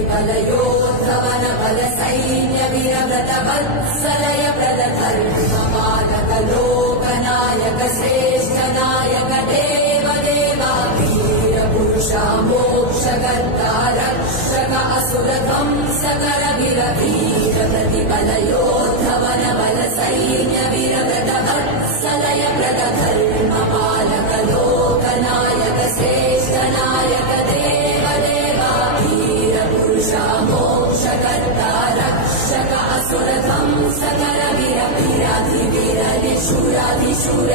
प्रतिफलयोद्धवन बल सैन्य वीरव्रत वत्सलय प्रदधर्म पालक लोकनायक श्रेष्ठ नायक देव देवा वीर पुरुषा मोक्षकर्ता रक्षक असुर ध्वंसकर वीर वीर प्रतिफलयोद्धवन बल सैन्य वीरव्रत वत्सलय प्रदधर्म पालक लोकनायक श्रेष्ठ नायक देव देवा वीर पुरुषा मोक्षकर्ता रक्षक असुर ध्वंसकर वीर वीराधिवीर निशूराधिशूर